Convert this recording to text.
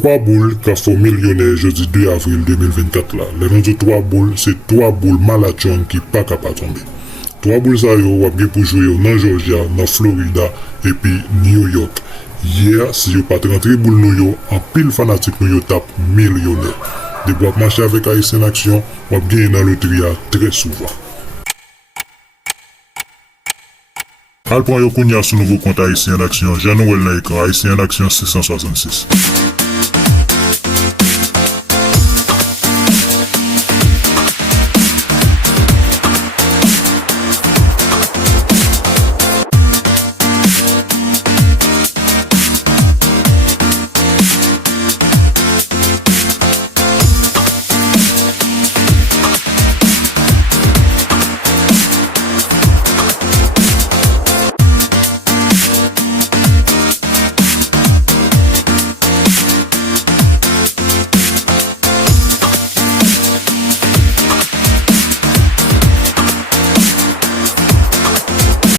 3 boules qui font millionnaire jeudi 2 avril 2024 là. Les noms de 3 boules, c'est 3 boules malachon qui pas capable tomber. 3 boules ça yo wap gen pour jouer dans Georgia, dans Florida et puis New York. Hier, si yo pas rentré boule nou yo, en pile fanatique nou yo tape millionnaire. De wap marcher avec Haïtien Action, wap gagner dans loterie très souvent. Al point yo kounya sur nouveau compte Haïtien Action, Jean-Noël na écran Haïtien Action 666.